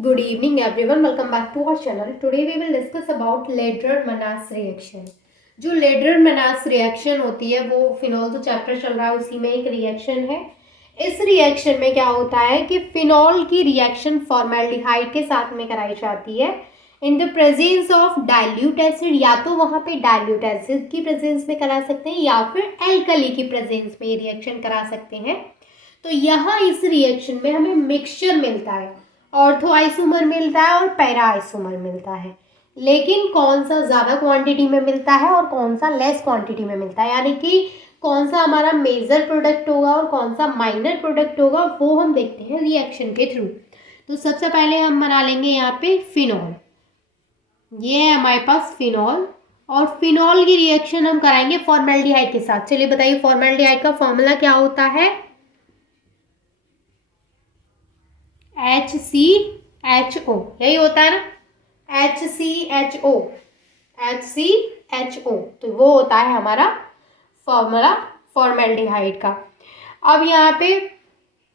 Good evening everyone, welcome back to our channel. Today we will discuss about Ledrer-Manas reaction. जो लेड्रर-मनास reaction होती है वो phenol तो chapter चल रहा है उसी में एक रिएक्शन है। इस रिएक्शन में क्या होता है कि फिनॉल की रिएक्शन फॉर्मेल्डिहाइड के साथ में कराई जाती है in the presence of dilute acid, या तो वहाँ पे डाइल्यूट एसिड की प्रेजेंस में करा सकते हैं या फिर एल्कली की प्रेजेंस में ये रिएक्शन करा सकते हैं। तो यहाँ इस रिएक्शन में हमें मिक्सचर मिलता है, ऑर्थो आइसोमर मिलता है और पैरा आइसोमर मिलता है, लेकिन कौन सा ज़्यादा क्वांटिटी में मिलता है और कौन सा लेस क्वांटिटी में मिलता है, यानी कि कौन सा हमारा मेजर प्रोडक्ट होगा और कौन सा माइनर प्रोडक्ट होगा, वो हम देखते हैं रिएक्शन के थ्रू। तो सबसे पहले हम बना लेंगे यहाँ पे फिनॉल। ये है हमारे पास फिनॉल और फिनॉल की रिएक्शन हम कराएंगे फॉर्मेल्डिहाइड के साथ। चलिए बताइए फॉर्मेल्डिहाइड का फॉर्मूला क्या होता है? HCHO, यही होता है ना, HCHO, HCHO। तो वो होता है हमारा फॉर्मूला फॉर्मेल्डिहाइड का। अब यहाँ पे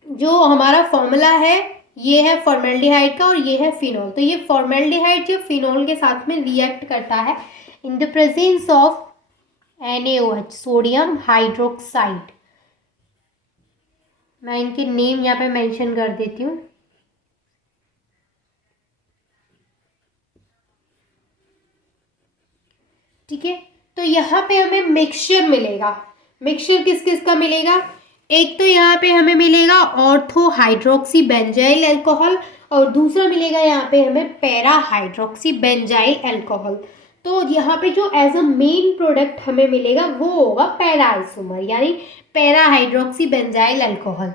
जो हमारा फॉर्मूला है ये है फॉर्मेल्डिहाइड का और ये है फिनॉल। तो ये फॉर्मेल्डिहाइड जो फिनॉल के साथ में रिएक्ट करता है in the presence of NaOH, sodium hydroxide. मैं इनके नेम यहाँ पे मेंशन कर देती हूँ। ठीक है, तो यहाँ पे हमें मिक्सचर मिलेगा। मिक्सचर किस किस का मिलेगा? एक तो यहाँ पे हमें मिलेगा ऑर्थो हाइड्रोक्सी बेंजाइल अल्कोहल और दूसरा मिलेगा यहाँ पे हमें पैरा हाइड्रोक्सी बेंजाइल अल्कोहल। तो यहाँ पे जो एज अ मेन प्रोडक्ट हमें मिलेगा वो होगा पैरा आइसोमर, यानी पैरा हाइड्रोक्सी बेंजाइल अल्कोहल।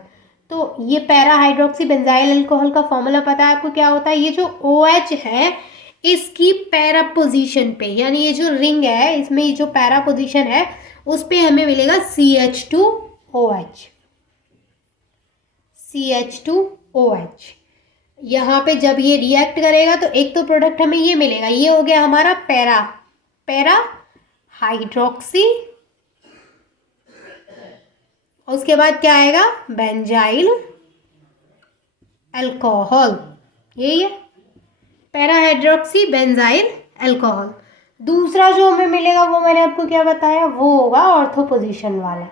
तो ये पैरा हाइड्रोक्सी बेंजाइल अल्कोहल का फॉर्मूला पता है आपको क्या होता है? ये जो OH है इसकी पैरा पोजीशन पे, यानी ये जो रिंग है इसमें ये जो पैरा पोजीशन है उस पे हमें मिलेगा CH2OH, CH2OH। यहाँ पे जब ये रिएक्ट करेगा तो एक तो प्रोडक्ट हमें ये मिलेगा, ये हो गया हमारा पैरा हाइड्रोक्सी, उसके बाद क्या आएगा? बेंजाइल अल्कोहल, यही है पैरा हाइड्रोक्सी बेंजाइल अल्कोहल। दूसरा जो हमें मिलेगा वो मैंने आपको क्या बताया, वो होगा ऑर्थो पोजीशन वाला।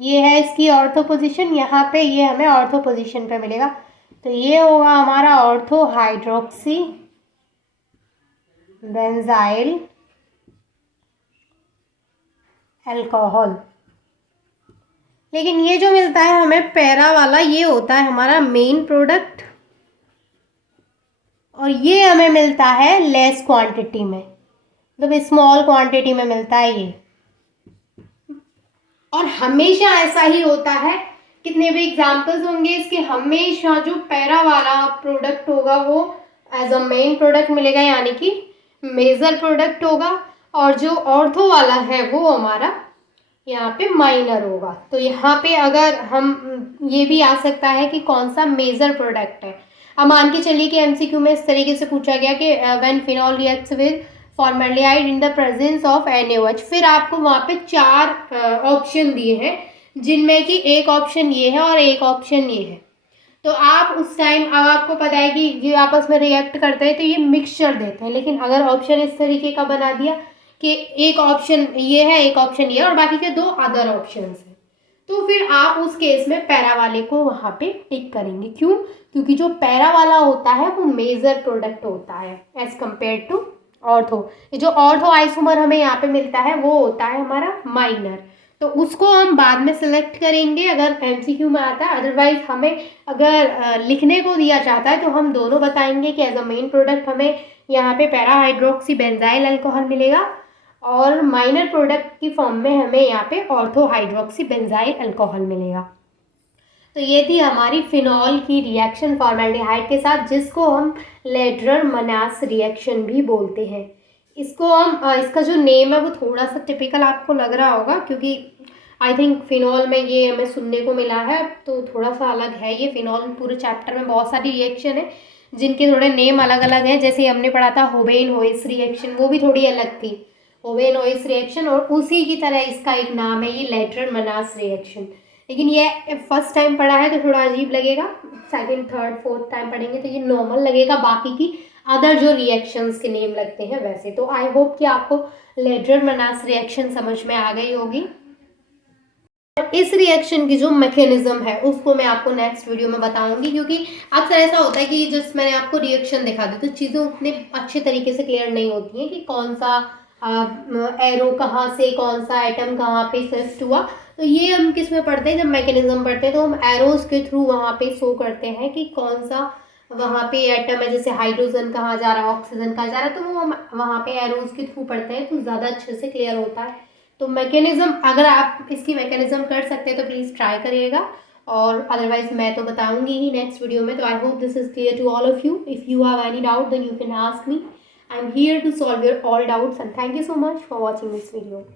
ये है इसकी ऑर्थो पोजीशन, यहाँ पे ये हमें ऑर्थो पोजीशन पे मिलेगा। तो ये होगा हमारा ऑर्थो हाइड्रोक्सी बेंजाइल अल्कोहल। लेकिन ये जो मिलता है हमें पैरा वाला ये होता है हमारा मेन प्रोडक्ट और ये हमें मिलता है लेस क्वांटिटी में, मतलब स्मॉल क्वांटिटी में मिलता है ये। और हमेशा ऐसा ही होता है, कितने भी एग्जांपल्स होंगे इसके, हमेशा जो पैरा वाला प्रोडक्ट होगा वो एज अ मेन प्रोडक्ट मिलेगा, यानी कि मेजर प्रोडक्ट होगा, और जो ऑर्थो वाला है वो हमारा यहाँ पे माइनर होगा। तो यहाँ पे अगर हम ये भी आ सकता है कि कौन सा मेजर प्रोडक्ट है। अब मान के चलिए कि MCQ में इस तरीके से पूछा गया कि when phenol reacts with formaldehyde in the presence of NaOH, फिर आपको वहाँ पे 4 ऑप्शन दिए हैं जिनमें कि एक ऑप्शन ये है और एक ऑप्शन ये है। तो आप उस टाइम, अब आपको पता है कि ये आपस में रिएक्ट करते हैं तो ये मिक्सचर देते हैं, लेकिन अगर ऑप्शन इस तरीके का बना दिया कि एक ऑप्शन ये है एक ऑप्शन ये है और बाकी के 2 अदर ऑप्शंस हैं, तो फिर आप उस केस में पैरा वाले को वहाँ पे टिक करेंगे। क्यों? क्योंकि जो पैरा वाला होता है वो मेजर प्रोडक्ट होता है एज कम्पेयर टू ऑर्थो। जो ऑर्थो आइसोमर हमें यहाँ पे मिलता है वो होता है हमारा माइनर, तो उसको हम बाद में सिलेक्ट करेंगे अगर MCQ में आता है। अदरवाइज हमें अगर लिखने को दिया जाता है तो हम दोनों बताएंगे कि एज अ मेन प्रोडक्ट हमें यहाँ पे पैरा हाइड्रोक्सी बेंजाइल अल्कोहल मिलेगा और माइनर प्रोडक्ट की फॉर्म में हमें यहाँ पे ऑर्थो हाइड्रोक्सी बेंजाइल अल्कोहल मिलेगा। तो ये थी हमारी फिनॉल की रिएक्शन फॉर्मेल्डिहाइड के साथ, जिसको हम लेड्रर-मनास रिएक्शन भी बोलते हैं। इसको हम इसका जो नेम है वो थोड़ा सा टिपिकल आपको लग रहा होगा, क्योंकि आई थिंक फिनॉल में ये हमें सुनने को मिला है तो थोड़ा सा अलग है। ये फिनॉल पूरे चैप्टर में बहुत सारी रिएक्शन है जिनके थोड़े नेम अलग अलग हैं। जैसे हमने पढ़ा था होबेन-होइस रिएक्शन, वो भी थोड़ी अलग थी, होबेन-होइस रिएक्शन, और उसी की तरह इसका एक नाम है ये लेड्रर-मनास रिएक्शन। लेकिन ये फर्स्ट टाइम पढ़ा है तो थोड़ा अजीब लगेगा, सेकंड थर्ड फोर्थ टाइम पढ़ेंगे तो ये नॉर्मल लगेगा, बाकी की अदर जो रिएक्शंस के नेम लगते हैं वैसे। तो आई होप कि आपको लेड्रेड-मनास रिएक्शन समझ में आ गई होगी। इस रिएक्शन की जो मैकेनिज्म है उसको मैं आपको नेक्स्ट वीडियो में बताऊंगी, क्योंकि अक्सर ऐसा होता है कि जस्ट मैंने आपको रिएक्शन दिखा दी तो चीज़ें उतने अच्छे तरीके से क्लियर नहीं होती हैं कि कौन सा एरो कहाँ से, कौन सा एटम कहाँ पे शिफ्ट हुआ। तो ये हम किस में पढ़ते हैं, जब मैकेनिज्म पढ़ते हैं तो हम एरोज के थ्रू वहाँ पे शो करते हैं कि कौन सा वहाँ पे एटम है, जैसे हाइड्रोजन कहाँ जा रहा है, ऑक्सीजन कहाँ जा रहा है, तो वो हम वहाँ पे एरोज के थ्रू पढ़ते हैं तो ज़्यादा अच्छे से क्लियर होता है। तो मैकेनिज्म अगर आप इसकी मैकेनिज्म कर सकते हैं तो प्लीज़ ट्राई करिएगा, और अदरवाइज मैं तो बताऊंगी ही नेक्स्ट वीडियो में। तो I hope this is clear to all of you. If you have any doubt then you can ask me. I am here to solve your all doubts and thank you so much for watching this video.